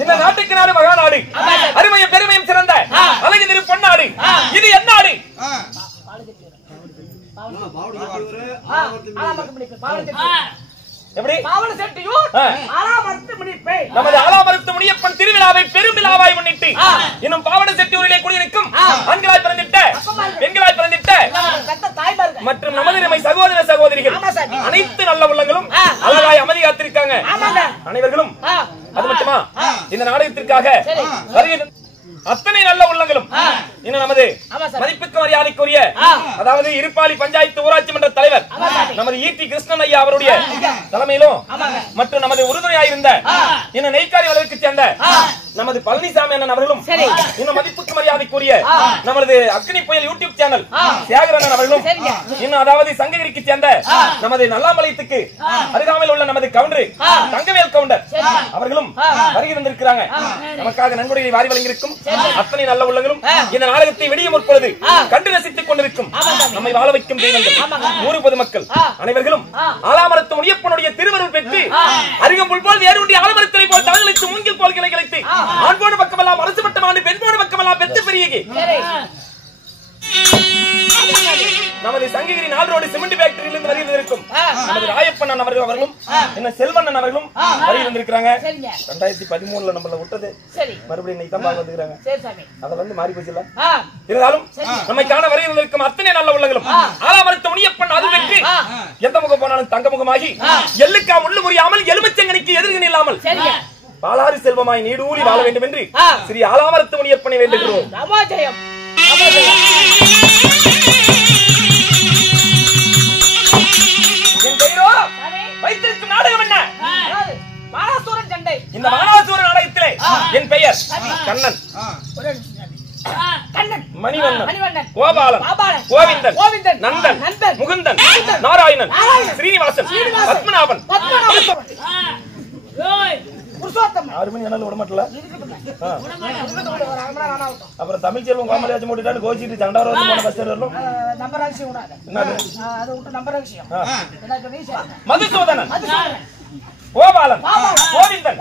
இந்த நாட்டுக்கு நாடு மகா நாடு, அருமையும் பெருமையும் சிறந்த அழகு திரு பொன்னாடு. இது என்ன நாடு? எப்படி? நமது ஆலாமரத்து முனியப்பன் திருவிழாவை பெருமிழாவாய் முன்னிட்டு இன்னும் பாவட செட்டியூரிலே குடியிருக்கும் ஆண்களாய் பிறந்திட்ட பெண்களாய் பிறந்திட்ட மற்றும் நமது நம்மை சகோதர சகோதரிகள் அனைத்து நல்ல உள்ளங்களும் அழகாய் அமைதி காத்திருக்காங்க. அனைவர்களும் அது மட்டுமா இந்த நாடகத்திற்காக வருகிற அத்தனை நல்ல உள்ளங்களும் இன்னும் நமது மதிப்புக்கு மரியாதைக்குரிய அதாவது இருப்பாளி பஞ்சாயத்து ஊராட்சி மன்ற தலைவர் நமது ஈட்டி கிருஷ்ணன் ஐயா அவருடைய தலைமையிலும் மற்றும் நமது உறுதுணையாயிருந்த இன்னும் நெய்க்காரி வளர்க்கு சேர்ந்த நமது பழனிசாமி அண்ணன் அவர்களும் இன்னும் மதிப்புக்கு மரியாதைக்குரிய நமது அக்னி புயல் யூடியூப் சேனல் சேகரன் அவர்களும் இன்னும் அதாவது சங்ககிரிக்கு சேர்ந்த நமது நல்லாமலையத்துக்கு அருகாமையில் உள்ள நமது கவுண்டர் தங்கவேல் கவுண்டர் அவர்களும் வருகை தந்திருக்கிறாங்க. நமக்காக நன்கொடையை வாரி வழங்கியிருக்கும் அத்தனை நல்ல உள்ளங்களும் இந்த நாடகத்தை வெளியே முற்பொழுது கண்டு ரசித்துக் கொண்டிருக்கும் நம்மை வாழ வைக்கும் தெய்வங்கள் ஊர் பொதுமக்கள் அனைவர்களும் ஆலாமரத்து முனியப்பனுடைய திருவருள் பெற்று அருகம்புல் போல் வேரூண்டிய ஆலமரத்தினை போல் தலைகளித்து மூங்கில் போல் கிளை கிளைத்து ஆண் போன பக்கமெல்லாம் அரசு பட்டமான பெண் போன பக்கமெல்லாம் பெற்று பெரியகி நமது சங்ககிரி நாள் ரோடு சிமெண்ட் ஃபேக்டரியிலிருந்து வருகிறதற்கும் நமது ராயப்பண்ணன் அவர்களும் என்ன செல்வண்ணன் அவர்களும் வருகிறாங்க. 2013 நம்மள விட்டது மறுபடியும் இன்னைக்கு தான் பார்க்க வந்துக்கிறாங்க. அத வந்து மாறி போச்சுல. இருந்தாலும் நம்மை காண வருகிறதற்கும் அத்தனை நல்ல உள்ளங்களும் ஆலாமரத்து முனியப்பன் அது வெற்றி எந்த முகம் போனாலும் தங்க முகமாகி எல்லுக்கா முள்ளு முறியாமல் எலுமிச்சங்கனிக்கு எதிர்கன் இல்லாமல் பாலாறு செல்வமாய் நீடூழி வாழ வேண்டும் என்று ஸ்ரீ ஆலாமரத்து முனியப்பனை வேண்டுகிறோம். வைத்திருக்கும் நாடகம் என்ன? மானாசூரன் சண்டை. இந்த மானாசூரன் நாடகத்திலே என் பெயர் கண்ணன், மணிவண்ணன், கோபாலன், கோவிந்தன், நந்தன், முகுந்தன், நாராயணன், ஸ்ரீனிவாசன், பத்மநாபன், அப்புறம் தமிழ் செல்வம் கோமலியாச்சு மூட்டிட்டு கோச்சிட்டு சண்டாரம் மதுசூதனன், கோபாலன், கோவிந்தன்,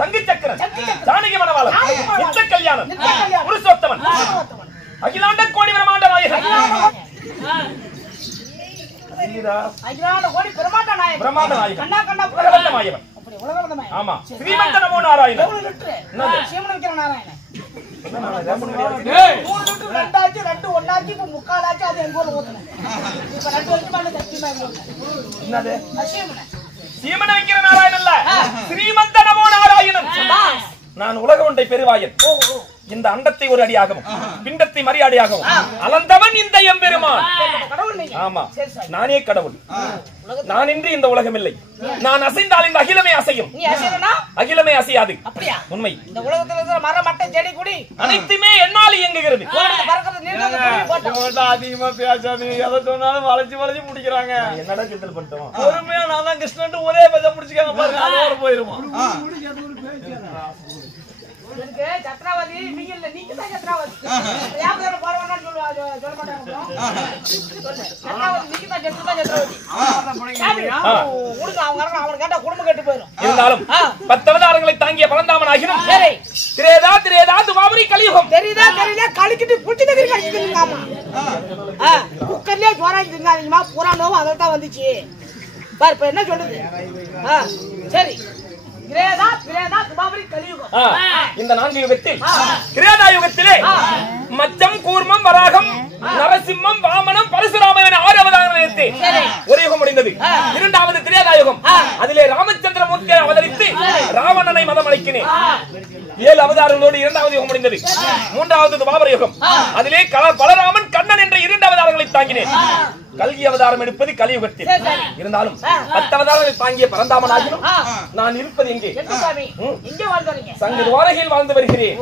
சங்கு சக்கரன், ஜானகி மணவாளன், நித்த கல்யாணன், புருஷோத்தமன், அகிலாண்ட கோடி பிரமாண்ட நாயகன், அகிலாண்ட கோடி பிரமாண்ட நாயகன், கண்ணா கண்ணா பிரபந்த நாயகன். ஆமா, ஸ்ரீமந்த நமோ நாராயணன். சீமன வைக்கிற நாராயணன் அல்ல, ஸ்ரீமந்த நமோ நாராயணன். நான் உலக ஒன்றை பெருவாயன். இந்த அண்டத்தை ஒரு அடியாகவும் பிண்டத்தை மரியாதையாகவும் அளந்தவன் இந்த எம்பெருமான். ஆமா, நானே கடவுள். நான் இன்றி இந்த உலகம் இல்லை. நான் அசைந்தால் இந்த அகிலமே அசையும். அகிலமே அசையாது. உண்மை. இந்த உலகத்தில் இருக்கிற மரம் மட்டை செடி கொடி அனைத்துமே என்னால் இயங்குகிறது. அதிகமா பேசாது, எதை சொன்னாலும் வளைச்சு வளைச்சு முடிக்கிறாங்க. என்னடா கிண்டல் பண்ணிட்டோம். பொறுமையா நான் தான் கிருஷ்ணன் ஒரே பதா முடிச்சுக்காங்க பாருங்க, அதோட போயிருவோம். சத்ராவதி நீங்க தான் சத்ராவதி. இருந்தாலும் 10 அவதாரங்களை தாங்கிய பரந்தாமன் ஆகினும் திரேதா திரேதா துவாபரி கலியுகம் தெரியுதா தெரியல கழிக்கிட்டு புடிச்சு தண்ணி கழிச்சுங்க. ஆமா குக்கர்லயே ஜோராக்கிங்க. அதிகமா புறானோவும் அதில் தான் வந்துச்சு பாரு. இப்ப என்ன சொல்லுது? சரி கிரேதா கிரேதா துபாவரி கலியுகம். இந்த 4 யுகத்தில் கிரேதா யுகத்திலே மச்சம் கூர்மம் வராகம் நரசிம்மம் வாமனம் பரசுராமன் என 6 அவதாரங்கள் எடுத்து ஒரு யுகம் முடிந்தது. 2வது கிரேதா யுகம். அதிலே ராமச்சந்திரமூர்த்தியை அவதரித்து ராவணனை மதமளிக்கினேன். 7 அவதாரங்களோடு 2வது யுகம் முடிந்தது. 3வது துபாவர யுகம். அதிலே பலராமன் கண்ணன் என்ற 2 அவதாரங்களை தாங்கினேன். கல்கி அவதாரம் எடுப்பது கலியுகத்தில். இருந்தாலும் 10 அவதாரங்களை தாங்கிய பரந்தாமனாகிலும் நான் இருப்பது எங்கே? சங்கு துவாரகையில் வாழ்ந்து வருகிறேன்.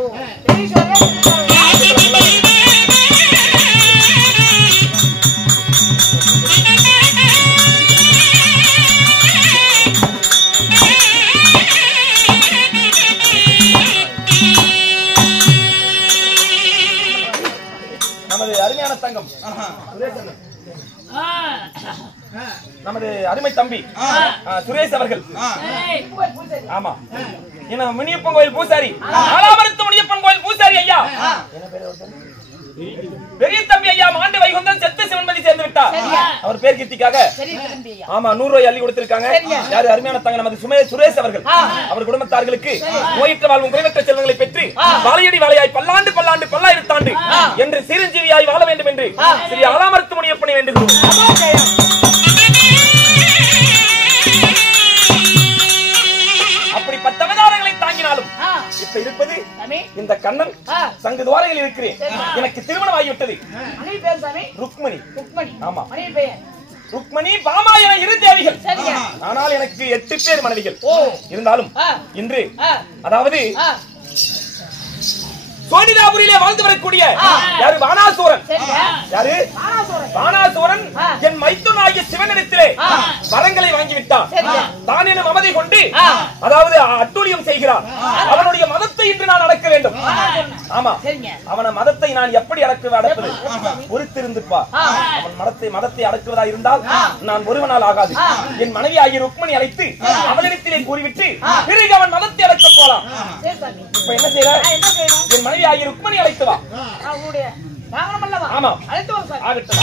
நமது அருமையான தங்கம் நமது அருமை தம்பி சுரேஷ் அவர்கள். ஆமா முனியப்பன் கோயில் பூசாரி, ஆலாமரத்து முனியப்பன் கோயில் பூசாரி ஐயா. பெரிய தம்பி ஐயா மாண்டு வைகுந்தன் செத்து சிவன்மதி சேர்ந்து விட்டார். அவர் பேர் கீர்த்திக்காக ஆமா 100 ரூபாய் அள்ளி கொடுத்திருக்காங்க. யாரு? அருமையான தங்க நமது சுரேஷ் அவர்கள். அவர் குடும்பத்தார்களுக்கு நோயற்ற வாழ்வும் குறைவற்ற செல்வங்களை பெற்று வாழையடி வாழையாய் பல்லாண்டு பல்லாண்டு பல்லாயிரத்தாண்டு என்று சிரஞ்சீவியாய் வாழ வேண்டும் என்று ஸ்ரீ ஆலாமரத்து முனியப்பனை வேண்டுகிறோம். அப்படி 10 அவதாரங்களை தாங்கினாலும் இப்ப இருப்பது இந்த கண்ணன் சங்கு துவாரையில் இருக்கிறேன். எனக்கு திருமணம் ஆகிவிட்டது. ருக்மணி. ஆமா ருக்மணி பாமா என 2 தேவிகள். ஆனால் எனக்கு 8 பேர் மனைவிகள். இருந்தாலும் இன்று அதாவது சோனிதாபுரியிலே வாழ்ந்து வரக்கூடிய யாரு? வானாசூரன். யாரு? வானாசூரன் என் மைத்துனாகிய சிவனிடத்திலே வரங்களை வாங்கிவிட்டான். தான் எனும் மமதை கொண்டு அதாவது அட்டூழியம் செய்கிறான். அவனுடைய மதத்தை இன்று நான் அடக்க வேண்டும். ஆமா அவன மதத்தை நான் எப்படி அடக்குவது? பொறுத்திருந்துப்பா. அவன் மதத்தை அடக்குவதா இருந்தால் நான் ஒருவனால் ஆகாது. என் மனைவி ஆகிய ருக்மணி அழைத்து அவளிடத்திலே கூறிவிட்டு பிறகு அவன் மதத்தை அடக்க போலாம். இப்ப என்ன செய்யற? என் மனைவி ஆகிய ருக்மணி அழைத்து வா. ஆமா ஆகட்டும்.